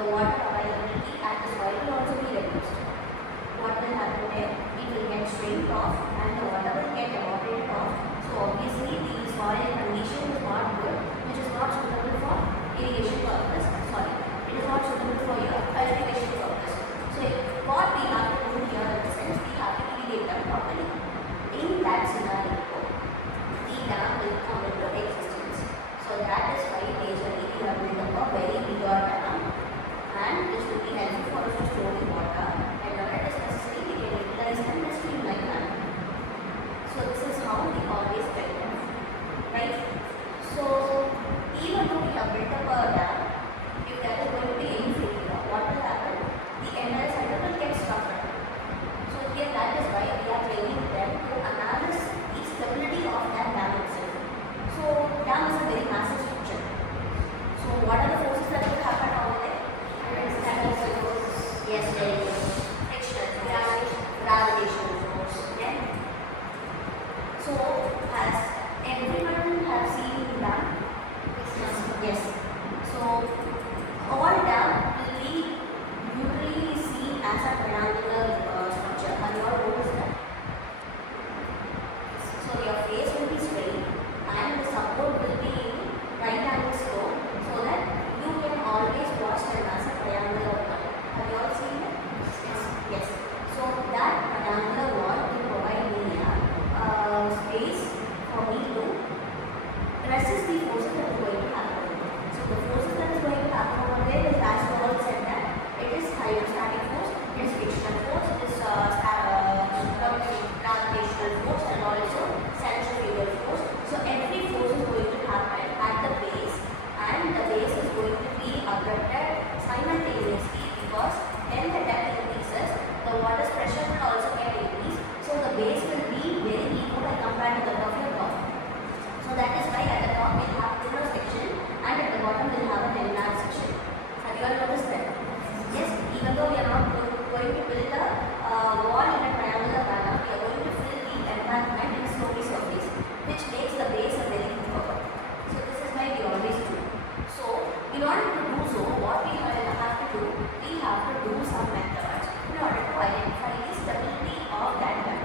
the water availability at the soil will also be reduced. What will happen there? It will get shrinked off and the water will get evaporated off. So obviously the soil condition is not good, which is not suitable for irrigation purpose. Sorry, it is not suitable for your cultivation purpose. So what we have to do here in the sense, we have to irrigate them properly. In that scenario, the dam will come into existence. So that is why majorly we have built up a very big dam, and which will be helpful for us to store the water, and whenever it is necessary we can utilize them in a streamlined manner. So this is how we always build them, right? So even though we have built up a dam, if there is going to be any failure, what will happen? The entire cycle will get stuck. So here that is why we are training them to analyze the stability of that dam itself. So dam is a very massive structure. So what are the forces that will happen over there? Yes, very good. Friction, gravitational force. Okay. So has everyone have seen dam? Yes. So all dam will be usually seen as a triangular structure. Have you all noticed that? So your face will be straight and the support will be in right angle slope, so that you can always watch them as a triangular wall. Have you all seen that? Yes. So that triangular wall will provide me space for me to resist the forces that is going to happen. So the forces that is going to happen over there is, as you all said, that it is hydrostatic force, it is frictional force, it is gravitational force, and also centrifugal force. So every force is going to happen at the base, and the base is going to be abrupt simultaneously, because when the depth increases, the water's pressure will also get increased. So the base will be very equal as compared to the top of your top. So that is why at the top we will have thinner section, and at the bottom we will have an enlarged section. Have you all noticed that? Yes, even though we are not going to build a wall in a triangular manner, we are going to fill the embankment in slopey surface, which makes the base a very good cover. So this is why we always do. So in order to do so, what we have to do, we have to do some methods in order to identify the stability of that dam.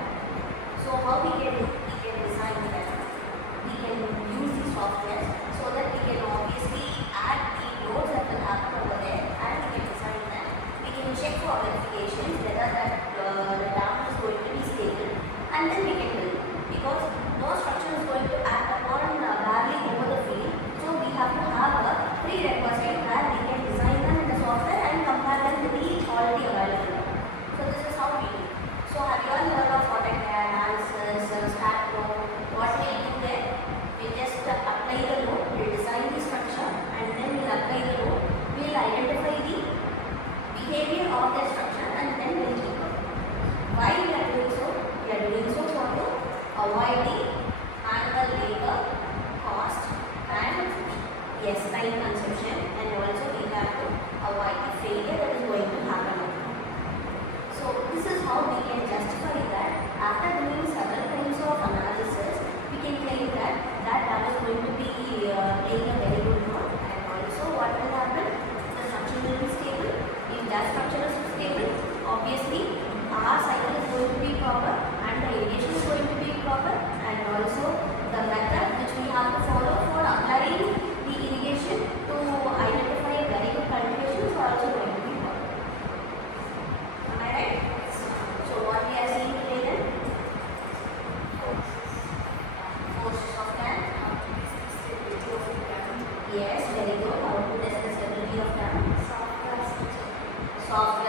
So how we can design the dam? We can use the software so that we can obviously add the loads that will happen over there, and we can design them. We can check for verification whether that the dam is going to be stable, and then we can build, because no structure is going to act upon barely over the field. So we have to have a prerequisite where we can design them in the software and compare them with the already available. So this is how we do. So have you all heard of AutoCAD, analysis, stat code? What we do there? We just apply the load, we design the structure, and then we'll apply the load. We'll identify the behavior of the structure, and then we'll keep it. Why we are doing so? We are doing so for to avoid the annual labor, cost, and yes, time consumption, and also we have to avoid the failure that is going to happen. So this is how we can justify that after doing several kinds of analysis, we can claim that that dam is going to be playing a very good role, and also what will happen? The structure will be stable. If that structure is stable, obviously our cycle is going to be proper, and the irrigation is going to be proper, and also the method which we have to follow for applying the irrigation to identify very good cultivations are also going to be followed. Am I right? So what we are seeing today then? Forces of dam. Yes, very good. How to test the stability of dam? Software.